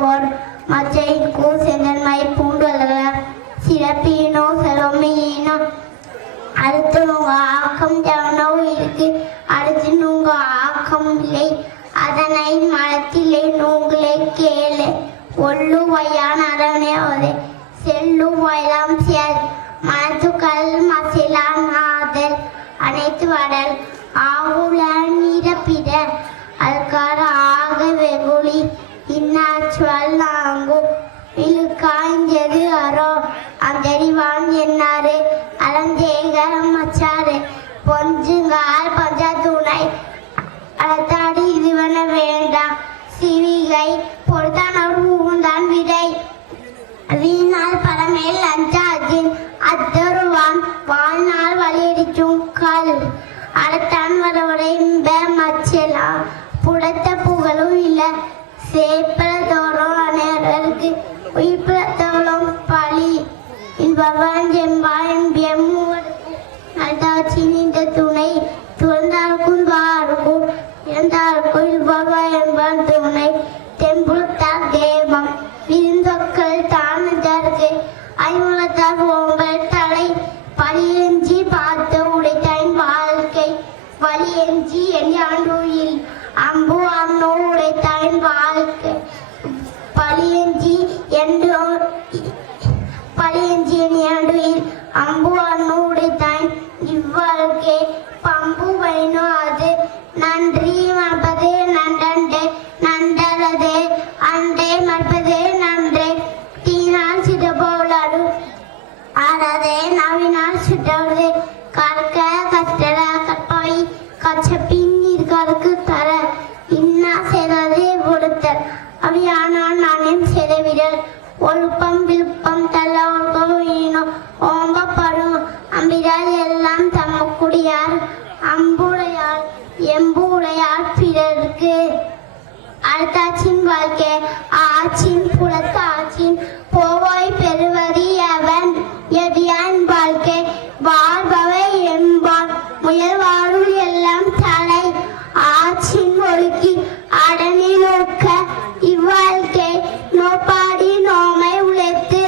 போர் மச்சைக்கு செந்தன்மை பூண்டுவல்ல சிறப்பினோ செலமையினோ அடுத்து உங்க ஆக்கம் ஜனவு இருக்கு அடுத்து உங்க ஆக்கம் இல்லை அதனை மனத்திலே நூங்களே கேளு ஒல்லு வயான அரணே ஒரே செல்லு வயலாம் சேர் மனத்துக்கள் மசிலான் ஆதல் அனைத்து வடல் ஆவுல நிரப்பிட அல்கார ஆக வெகுளி இன்னாச்சுவல் நாங்கு இழுக்காய்ஞ்சது அரோ அஞ்சறிவான் என்னாரு அலஞ்சேகரம் மச்சாரு பொஞ்சுங்கால் பஞ்சா துணை அலத்தாடி இதுவன வேண்டாம் சிவிகை பொறுத்தான் அவர் ஊந்தான் விதை வீணால் பரமேல் அஞ்சாதின் அத்தருவான் வாழ்நாள் வலியடிக்கும் கல் அடத்தான் வரவரை மச்சலாம் புடத்த புகழும் இல்லை சேப்பல தோறும் அனைவருக்கு உயிர்த்தவளும் பழி பகவான் செம்பாயம் எம்மூவருக்கு நல்தாட்சி இந்த துணை துறந்தாருக்கும் வாருக்கும் இறந்தாருக்கும் இவ்வகா என்பான் துணை தெம்புத்தார் தேவம் விருந்தொக்கள் தானதற்கு ஐமுலத்தார் ஓம்பல் தலை பழியெஞ்சி பார்த்து உடைத்தான் வாழ்க்கை வலியெஞ்சி எண்ணாண்டுயில் அம்பு அன்னோ உடைத்தான் வாழ்க்கை பழியெஞ்சி எண்ணாண்டுயில் அம்பு அன்னோ உடைத்தான் இவ்வாழ்க்கை பம்பு வைனோ அது நன்றி மறப்பது நன்றே நன்றது அன்றே மறப்பது நன்றே தீனால் சிடபோலாடு ஆறாதே நவினால் சுட்டவது கற்க கட்டட கற்பவை கச்சப்பின் இருக்கற்கு தர இன்னா செய்தது கொடுத்தல் அவையானால் நானேம் செய்தவிடல் ஒழுப்பம் விழுப்பம் தள்ள ஒழுக்கம் ஓம்பப்படும் அம்பிரால் எல்லாம் தமக்குடியார் அம்புடையார் எம்புடையார் பிறருக்கு அடுத்தாச்சின் வாழ்க்கை ஆச்சின் புலத்து ஆச்சின் போவாய் பெறுவது அவன் எதியான் வாழ்க்கை வாழ்பவை என்பான் முயல் வாழும் எல்லாம் தலை ஆச்சின் ஒழுக்கி அடனி நோக்க இவ்வாழ்க்கை நோப்பாடி நோமை உழைத்து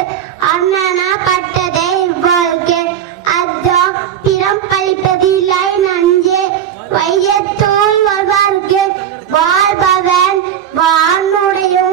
அண்ணனா பட்டதே இவ்வாழ்க்கை அதோ பிறம் பழிப்பதில்லை நஞ்சே வையத்தோல் வாழ்வார்க்கு வாழ்பவன் வானுடையும்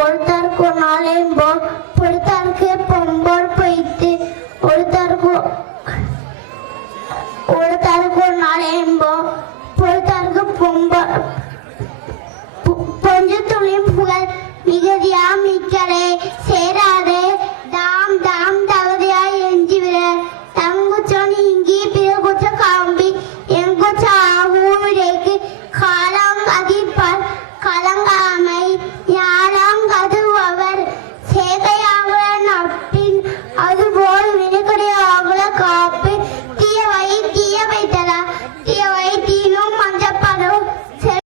ஒருத்தருக்கு ஒரு நாளேம்போ பொறுத்தருக்கு பொம்போர் பொய்த்து ஒருத்தருக்கு ஒரு நாளேம்போ பொறுத்தருக்கு பொஞ்சு துளியும் புகழ் மிகுதியா மிக்கலே